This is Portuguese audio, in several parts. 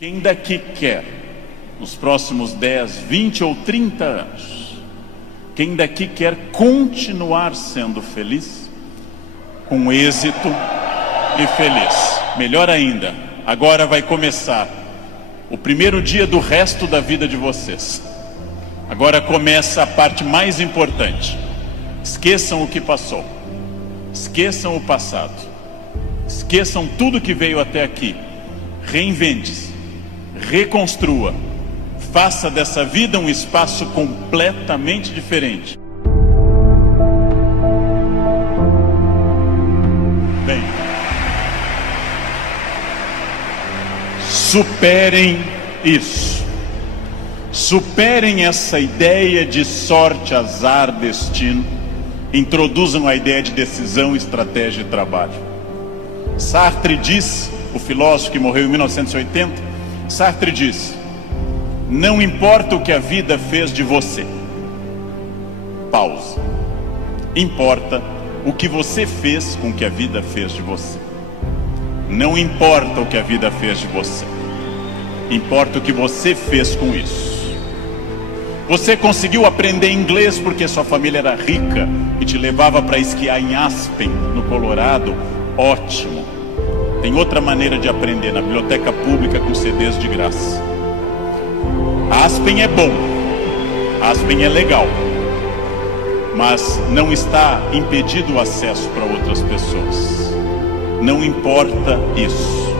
Quem daqui quer, nos próximos 10, 20 ou 30 anos, quem daqui quer continuar sendo feliz, com êxito e feliz? Melhor ainda, agora vai começar o primeiro dia do resto da vida de vocês. Agora começa a parte mais importante. Esqueçam o que passou, esqueçam o passado, esqueçam tudo que veio até aqui. Reinvente-se, reconstrua, faça dessa vida um espaço completamente diferente. Bem, superem isso. Superem essa ideia de sorte, azar, destino. Introduzam a ideia de decisão, estratégia e trabalho. Sartre diz, o filósofo que morreu em 1980, Sartre diz: não importa o que a vida fez de você. Pausa. Importa o que você fez com o que a vida fez de você. Não importa o que a vida fez de você. Importa o que você fez com isso. Você conseguiu aprender inglês porque sua família era rica e te levava para esquiar em Aspen, no Colorado? Ótimo. Tem outra maneira de aprender, na biblioteca pública com CDs de graça. Aspen é bom, Aspen é legal, mas não está impedido o acesso para outras pessoas. Não importa isso.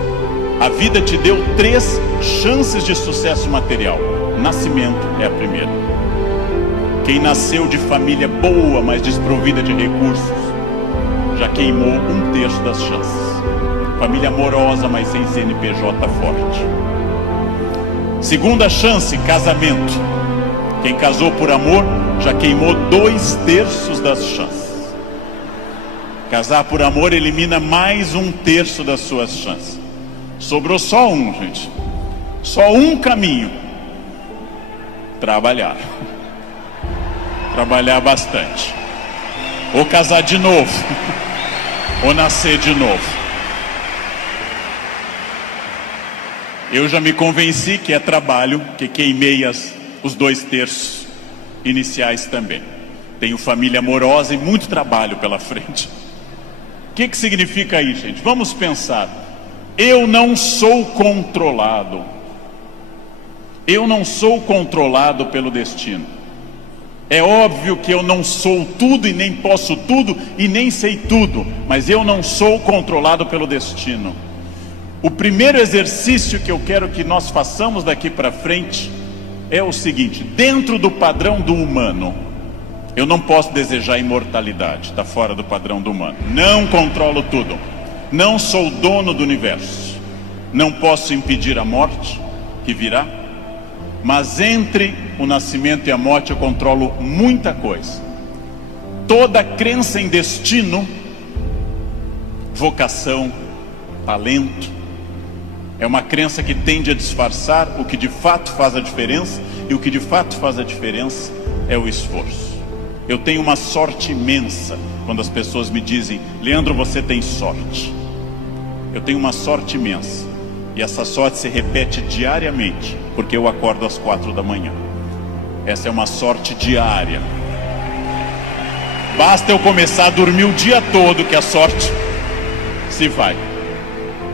A vida te deu 3 chances de sucesso material. Nascimento é a primeira. Quem nasceu de família boa, mas desprovida de recursos, já queimou 1/3 das chances. Família amorosa, mas sem CNPJ forte. Segunda chance, casamento. Quem casou por amor, já queimou 2/3 das chances. Casar por amor elimina mais 1/3 das suas chances. Sobrou só um, gente. Só um caminho. Trabalhar. Trabalhar bastante. Ou casar de novo. Ou nascer de novo. Eu já me convenci que é trabalho, que queimei os 2/3 iniciais também. Tenho família amorosa e muito trabalho pela frente. O que significa isso, gente? Vamos pensar. Eu não sou controlado. Eu não sou controlado pelo destino. É óbvio que eu não sou tudo e nem posso tudo e nem sei tudo, mas eu não sou controlado pelo destino. O primeiro exercício que eu quero que nós façamos daqui para frente é o seguinte: dentro do padrão do humano, eu não posso desejar imortalidade, está fora do padrão do humano. Não controlo tudo, não sou dono do universo, não posso impedir a morte que virá, mas entre o nascimento e a morte eu controlo muita coisa. Toda crença em destino, vocação, talento, é uma crença que tende a disfarçar o que de fato faz a diferença, e o que de fato faz a diferença é o esforço. Eu tenho uma sorte imensa quando as pessoas me dizem: Leandro, você tem sorte. Eu tenho uma sorte imensa, e essa sorte se repete diariamente, porque eu acordo às 4 da manhã. Essa é uma sorte diária. Basta eu começar a dormir o dia todo que a sorte se vai.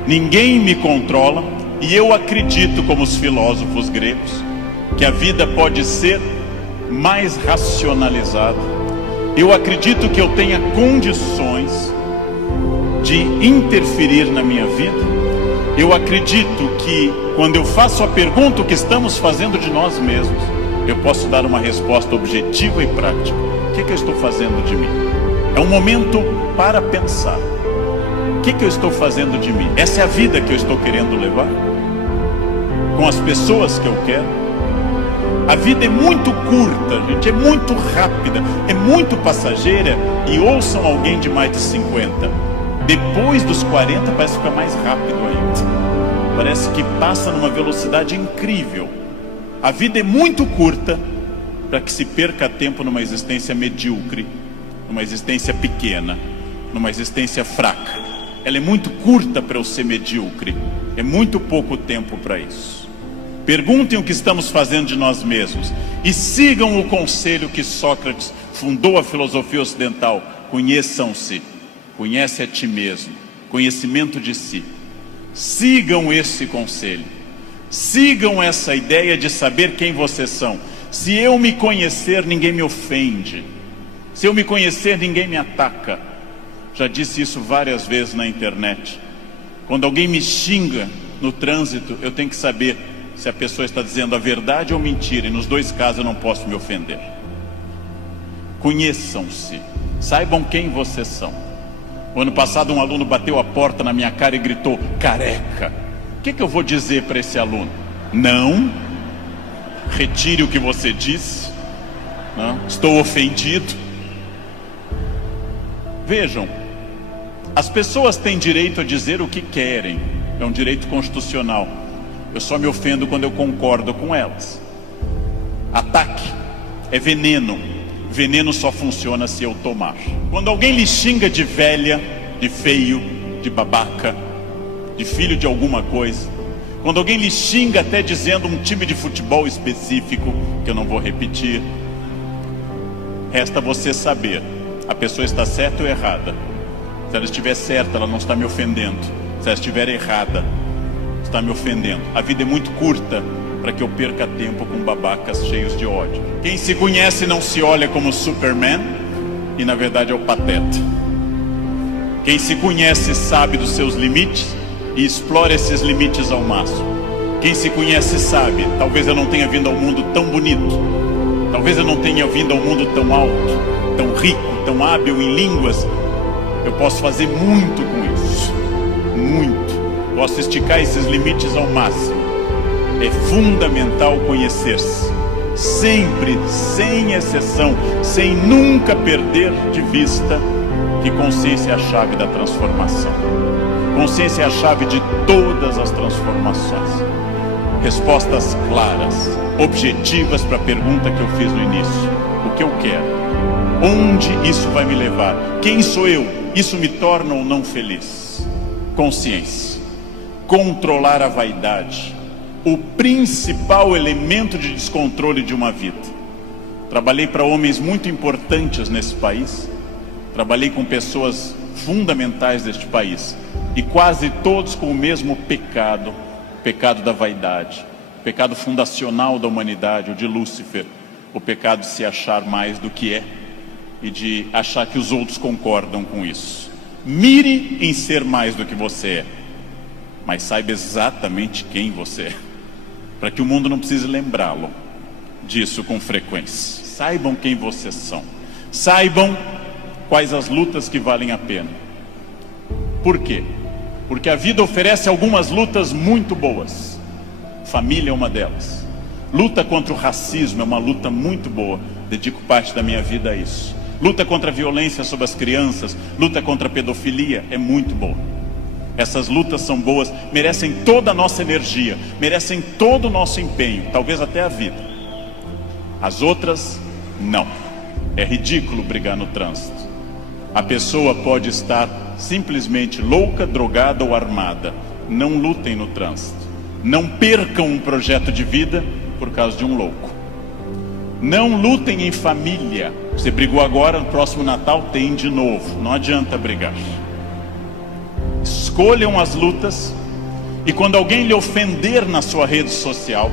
Ninguém me controla, e eu acredito, como os filósofos gregos, que a vida pode ser mais racionalizada. Eu acredito que eu tenha condições de interferir na minha vida. Eu acredito que quando eu faço a pergunta o que estamos fazendo de nós mesmos, eu posso dar uma resposta objetiva e prática. O que eu estou fazendo de mim? É um momento para pensar. O que eu estou fazendo de mim? Essa é a vida que eu estou querendo levar? Com as pessoas que eu quero? A vida é muito curta, gente, é muito rápida, é muito passageira. E ouçam alguém de mais de 50. Depois dos 40 parece ficar mais rápido ainda. Parece que passa numa velocidade incrível. A vida é muito curta para que se perca tempo numa existência medíocre, numa existência pequena, numa existência fraca. Ela é muito curta para eu ser medíocre. É muito pouco tempo para isso. Perguntem o que estamos fazendo de nós mesmos e sigam o conselho que Sócrates fundou a filosofia ocidental: conheçam-se, conhece a ti mesmo, conhecimento de si. Sigam esse conselho, sigam essa ideia de saber quem vocês são. Se eu me conhecer, ninguém me ofende. Se eu me conhecer, ninguém me ataca. Já disse isso várias vezes na internet. Quando alguém me xinga no trânsito, eu tenho que saber se a pessoa está dizendo a verdade ou mentira, e nos dois casos eu não posso me ofender. Conheçam-se, saibam quem vocês são. O ano passado um aluno bateu a porta na minha cara e gritou: careca. O que eu vou dizer para esse aluno? Não, retire o que você disse. Não, estou ofendido. Vejam, as pessoas têm direito a dizer o que querem, é um direito constitucional. Eu só me ofendo quando eu concordo com elas. Ataque é veneno. Veneno só funciona se eu tomar. Quando alguém lhe xinga de velha, de feio, de babaca, de filho de alguma coisa, quando alguém lhe xinga até dizendo um time de futebol específico, que eu não vou repetir, resta você saber, a pessoa está certa ou errada. Se ela estiver certa, ela não está me ofendendo. Se ela estiver errada, está me ofendendo. A vida é muito curta para que eu perca tempo com babacas cheios de ódio. Quem se conhece não se olha como Superman e na verdade é o pateta. Quem se conhece sabe dos seus limites e explora esses limites ao máximo. Quem se conhece sabe: talvez eu não tenha vindo ao mundo tão bonito, talvez eu não tenha vindo ao mundo tão alto, tão rico, tão hábil em línguas. Eu posso fazer muito com isso, muito. Posso esticar esses limites ao máximo. É fundamental conhecer-se, sempre, sem exceção, sem nunca perder de vista que consciência é a chave da transformação. Consciência é a chave de todas as transformações. Respostas claras, objetivas para a pergunta que eu fiz no início: o que eu quero? Onde isso vai me levar? Quem sou eu? Isso me torna ou não feliz? Consciência. Controlar a vaidade, o principal elemento de descontrole de uma vida. Trabalhei para homens muito importantes nesse país, trabalhei com pessoas fundamentais deste país, e quase todos com o mesmo pecado, o pecado da vaidade, o pecado fundacional da humanidade, o de Lúcifer, o pecado de se achar mais do que é e de achar que os outros concordam com isso. Mire em ser mais do que você é, mas saiba exatamente quem você é, para que o mundo não precise lembrá-lo disso com frequência. Saibam quem vocês são, saibam quais as lutas que valem a pena. Por quê? Porque a vida oferece algumas lutas muito boas. Família é uma delas. Luta contra o racismo é uma luta muito boa, dedico parte da minha vida a isso. Luta contra a violência sobre as crianças, luta contra a pedofilia é muito boa. Essas lutas são boas, merecem toda a nossa energia, merecem todo o nosso empenho, talvez até a vida. As outras, não. É ridículo brigar no trânsito. A pessoa pode estar simplesmente louca, drogada ou armada. Não lutem no trânsito. Não percam um projeto de vida por causa de um louco. Não lutem em família. Você brigou agora, no próximo Natal tem de novo. Não adianta brigar. Escolham as lutas, e quando alguém lhe ofender na sua rede social,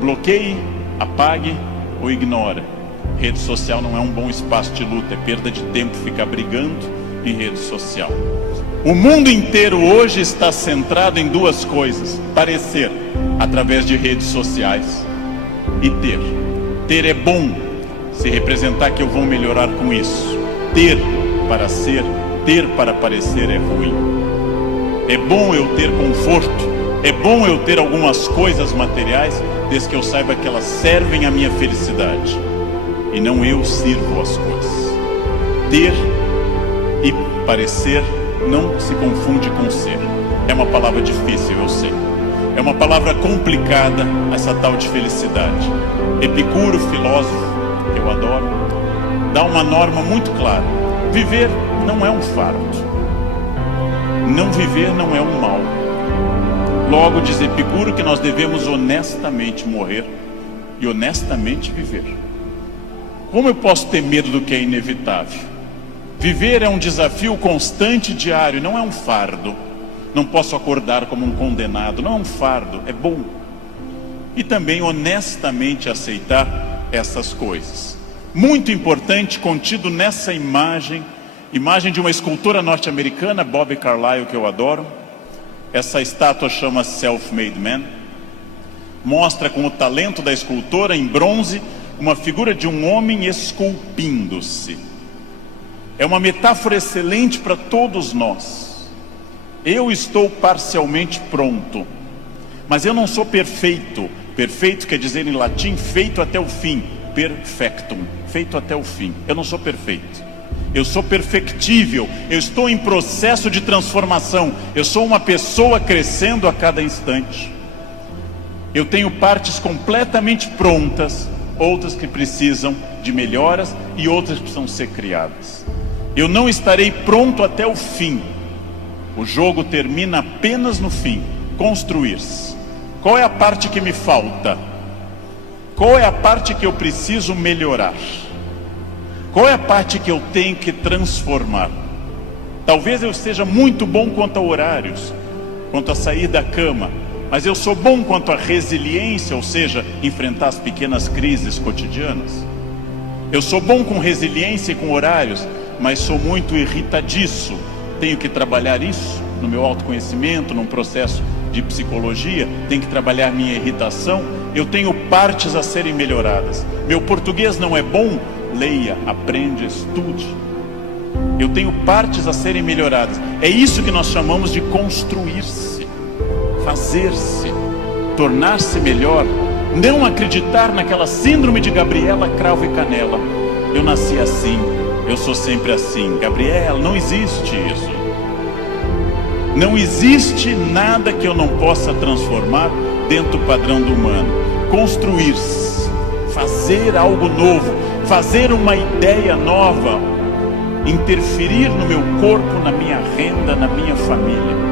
bloqueie, apague ou ignore. Rede social não é um bom espaço de luta, é perda de tempo ficar brigando em rede social. O mundo inteiro hoje está centrado em duas coisas: parecer através de redes sociais e ter. Ter é bom, se representar que eu vou melhorar com isso. Ter para ser, ter para parecer é ruim. É bom eu ter conforto, é bom eu ter algumas coisas materiais, desde que eu saiba que elas servem à minha felicidade e não eu sirvo as coisas. Ter e parecer não se confunde com ser. É uma palavra difícil, eu sei. É uma palavra complicada, essa tal de felicidade. Epicuro, filósofo, que eu adoro, dá uma norma muito clara: viver não é um fardo. Não viver não é um mal. Logo, diz Epicuro que nós devemos honestamente morrer e honestamente viver. Como eu posso ter medo do que é inevitável? Viver é um desafio constante, diário, não é um fardo. Não posso acordar como um condenado, não é um fardo, é bom. E também honestamente aceitar essas coisas. Muito importante, contido nessa imagem de uma escultora norte-americana, Bobby Carlyle, que eu adoro. Essa estátua chama Self-Made Man. Mostra com o talento da escultora, em bronze, uma figura de um homem esculpindo-se. É uma metáfora excelente para todos nós. Eu estou parcialmente pronto, mas eu não sou perfeito. Perfeito quer dizer em latim feito até o fim. Perfectum, feito até o fim. Eu não sou perfeito. Eu sou perfectível. Eu estou em processo de transformação. Eu sou uma pessoa crescendo a cada instante. Eu tenho partes completamente prontas, outras que precisam de melhoras e outras que precisam ser criadas. Eu não estarei pronto até o fim. O jogo termina apenas no fim. Construir-se. Qual é a parte que me falta? Qual é a parte que eu preciso melhorar? Qual é a parte que eu tenho que transformar? Talvez eu seja muito bom quanto a horários, quanto a sair da cama, mas eu sou bom quanto a resiliência, ou seja, enfrentar as pequenas crises cotidianas. Eu sou bom com resiliência e com horários, mas sou muito irritadiço. Tenho que trabalhar isso no meu autoconhecimento, num processo de psicologia. Tenho que trabalhar minha irritação. Eu tenho partes a serem melhoradas. Meu português não é bom? Leia, aprenda, estude. Eu tenho partes a serem melhoradas. É isso que nós chamamos de construir-se, fazer-se, tornar-se melhor. Não acreditar naquela síndrome de Gabriela Cravo e Canela. Eu nasci assim, eu sou sempre assim. Gabriela, não existe isso. Não existe nada que eu não possa transformar dentro do padrão do humano. Construir-se, fazer algo novo, fazer uma ideia nova, interferir no meu corpo, na minha renda, na minha família.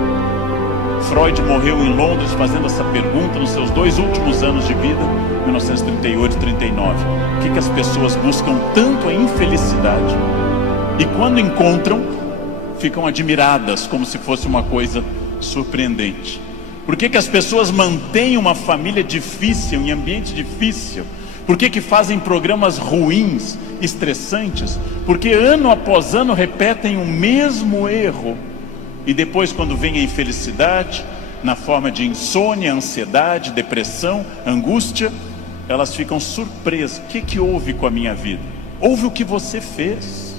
Freud morreu em Londres fazendo essa pergunta nos seus 2 últimos anos de vida, 1938 e 39. O que as pessoas buscam tanto? A infelicidade. E quando encontram, ficam admiradas, como se fosse uma coisa surpreendente. Por que as pessoas mantêm uma família difícil, em ambiente difícil? Por que fazem programas ruins, estressantes? Porque ano após ano repetem o mesmo erro. E depois, quando vem a infelicidade, na forma de insônia, ansiedade, depressão, angústia, elas ficam surpresas. O que houve com a minha vida? Houve o que você fez.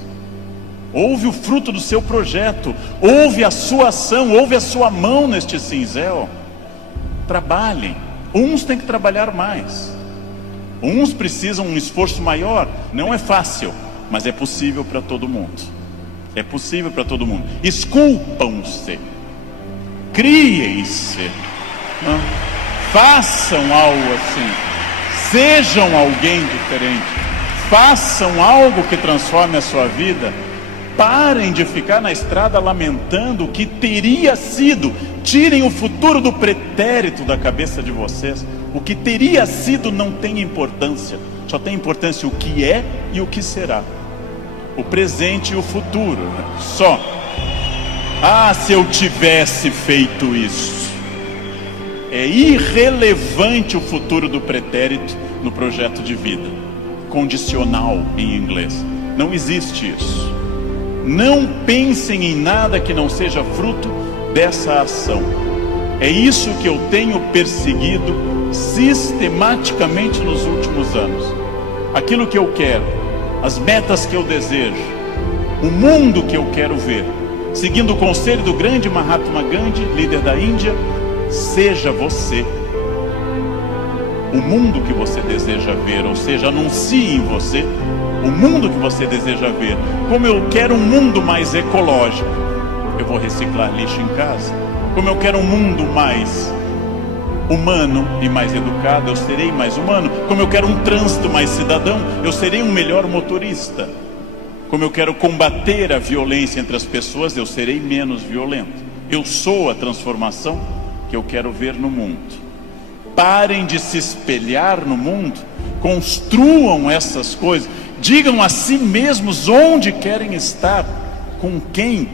Houve o fruto do seu projeto. Houve a sua ação, houve a sua mão neste cinzel. Trabalhem. Uns têm que trabalhar mais. Uns precisam um esforço maior. Não é fácil, mas é possível para todo mundo. É possível para todo mundo. Esculpam-se, criem-se, façam algo assim, sejam alguém diferente, façam algo que transforme a sua vida. Parem de ficar na estrada lamentando o que teria sido. Tirem o futuro do pretérito da cabeça de vocês. O que teria sido não tem importância. Só tem importância o que é e o que será. O presente e o futuro. Só. Ah, se eu tivesse feito isso. É irrelevante o futuro do pretérito no projeto de vida. Condicional em inglês. Não existe isso. Não pensem em nada que não seja fruto dessa ação. É isso que eu tenho perseguido sistematicamente nos últimos anos. Aquilo que eu quero, as metas que eu desejo, o mundo que eu quero ver. Seguindo o conselho do grande Mahatma Gandhi, líder da Índia, seja você o mundo que você deseja ver, ou seja, anuncie em você o mundo que você deseja ver. Como eu quero um mundo mais ecológico, eu vou reciclar lixo em casa. Como eu quero um mundo mais humano e mais educado, eu serei mais humano. Como eu quero um trânsito mais cidadão, eu serei um melhor motorista. Como eu quero combater a violência entre as pessoas, eu serei menos violento. Eu sou a transformação que eu quero ver no mundo. Parem de se espelhar no mundo, construam essas coisas, digam a si mesmos onde querem estar, com quem,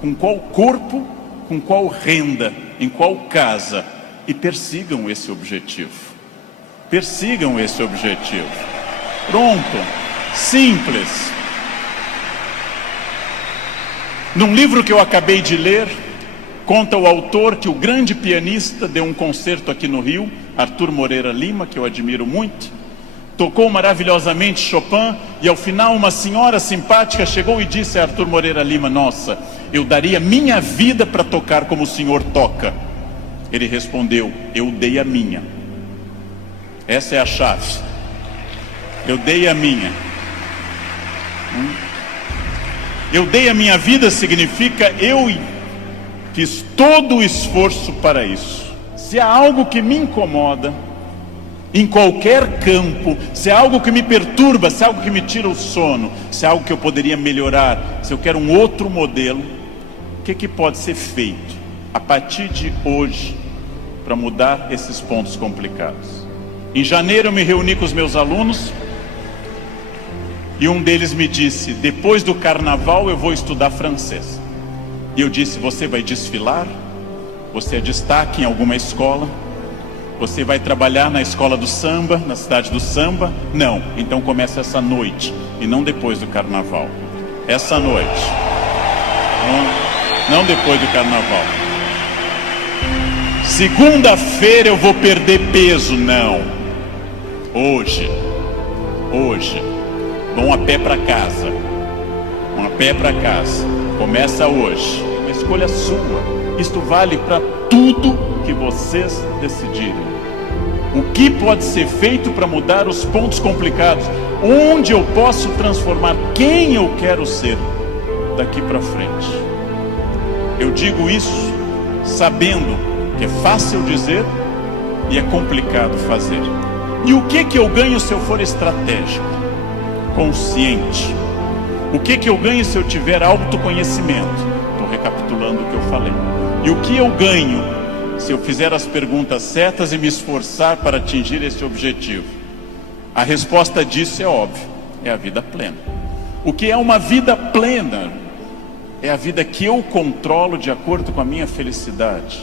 com qual corpo, com qual renda, em qual casa, e persigam esse objetivo. Persigam esse objetivo. Pronto, simples. Num livro que eu acabei de ler, conta o autor que o grande pianista deu um concerto aqui no Rio, Arthur Moreira Lima, que eu admiro muito, tocou maravilhosamente Chopin, e ao final uma senhora simpática chegou e disse a Arthur Moreira Lima: nossa, eu daria minha vida para tocar como o senhor toca. Ele respondeu: eu dei a minha. Essa é a chave. Eu dei a minha. Eu dei a minha vida significa eu fiz todo o esforço para isso. Se há algo que me incomoda, em qualquer campo, se há algo que me perturba, se há algo que me tira o sono, se há algo que eu poderia melhorar, se eu quero um outro modelo, o que pode ser feito a partir de hoje para mudar esses pontos complicados? Em janeiro eu me reuni com os meus alunos e um deles me disse: depois do carnaval eu vou estudar francês. E eu disse: você vai desfilar? Você é destaque em alguma escola? Você vai trabalhar na escola do samba, na cidade do samba? Não, então começa essa noite e não depois do carnaval. Essa noite, não depois do carnaval. Segunda-feira eu vou perder peso? Não, hoje. Vão a pé para casa. Vão a pé para casa. Começa hoje. Uma escolha sua. Isto vale para tudo que vocês decidirem. O que pode ser feito para mudar os pontos complicados? Onde eu posso transformar quem eu quero ser daqui para frente? Eu digo isso sabendo que é fácil dizer e é complicado fazer. E o que eu ganho se eu for estratégico, consciente? O que eu ganho se eu tiver autoconhecimento? Estou recapitulando o que eu falei. E o que eu ganho se eu fizer as perguntas certas e me esforçar para atingir esse objetivo? A resposta disso é óbvia: é a vida plena. O que é uma vida plena? É a vida que eu controlo de acordo com a minha felicidade.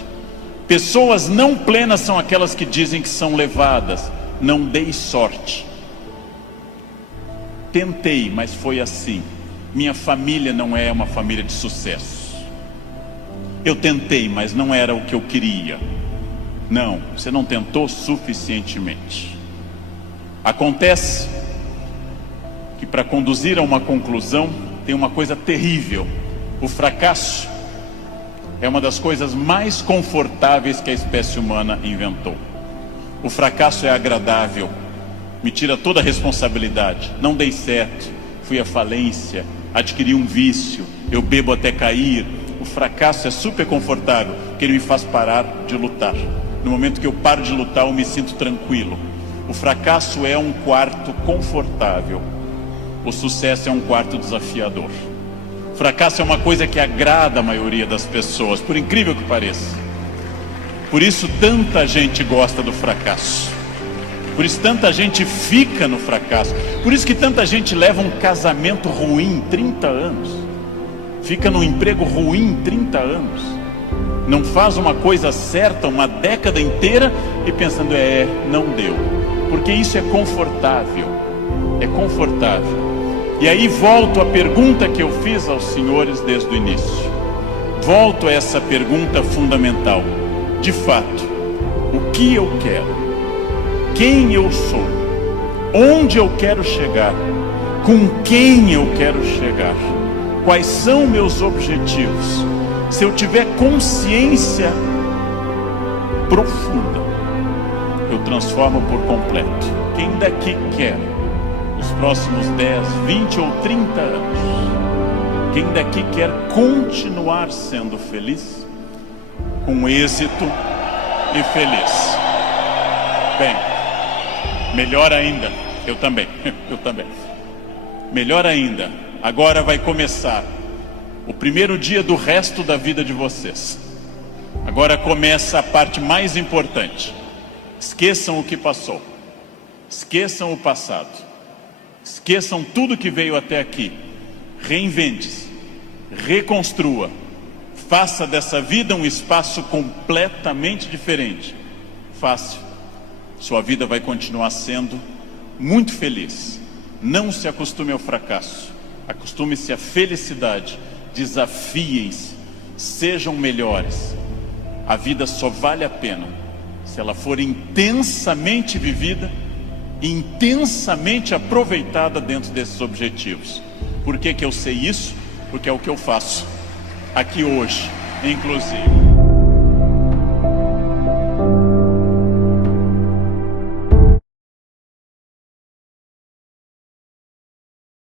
Pessoas não plenas são aquelas que dizem que são levadas. Não dei sorte. Tentei, mas foi assim. Minha família não é uma família de sucesso. Eu tentei, mas não era o que eu queria. Não, você não tentou suficientemente. Acontece que para conduzir a uma conclusão tem uma coisa terrível. O fracasso é uma das coisas mais confortáveis que a espécie humana inventou. O fracasso é agradável, me tira toda a responsabilidade. Não dei certo, fui à falência, adquiri um vício, eu bebo até cair. O fracasso é super confortável, porque ele me faz parar de lutar. No momento que eu paro de lutar, eu me sinto tranquilo. O fracasso é um quarto confortável. O sucesso é um quarto desafiador. O fracasso é uma coisa que agrada a maioria das pessoas, por incrível que pareça. Por isso tanta gente gosta do fracasso. Por isso tanta gente fica no fracasso. Por isso que tanta gente leva um casamento ruim 30 anos. Fica num emprego ruim 30 anos. Não faz uma coisa certa uma década inteira e pensando: não deu. Porque isso é confortável. É confortável. E aí volto à pergunta que eu fiz aos senhores desde o início. Volto a essa pergunta fundamental. De fato, o que eu quero? Quem eu sou? Onde eu quero chegar? Com quem eu quero chegar? Quais são meus objetivos? Se eu tiver consciência profunda, eu transformo por completo. Quem daqui quer os próximos 10, 20 ou 30 anos? Quem daqui quer continuar sendo feliz? Com êxito e feliz? Bem, melhor ainda, eu também. Melhor ainda, agora vai começar o primeiro dia do resto da vida de vocês. Agora começa a parte mais importante. Esqueçam o que passou. Esqueçam o passado. Esqueçam tudo que veio até aqui. Reinvente-se. Reconstrua. Faça dessa vida um espaço completamente diferente. Fácil. Sua vida vai continuar sendo muito feliz. Não se acostume ao fracasso. Acostume-se à felicidade. Desafiem-se. Sejam melhores. A vida só vale a pena se ela for intensamente vivida, intensamente aproveitada dentro desses objetivos. Por que que eu sei isso? Porque é o que eu faço aqui hoje, inclusive.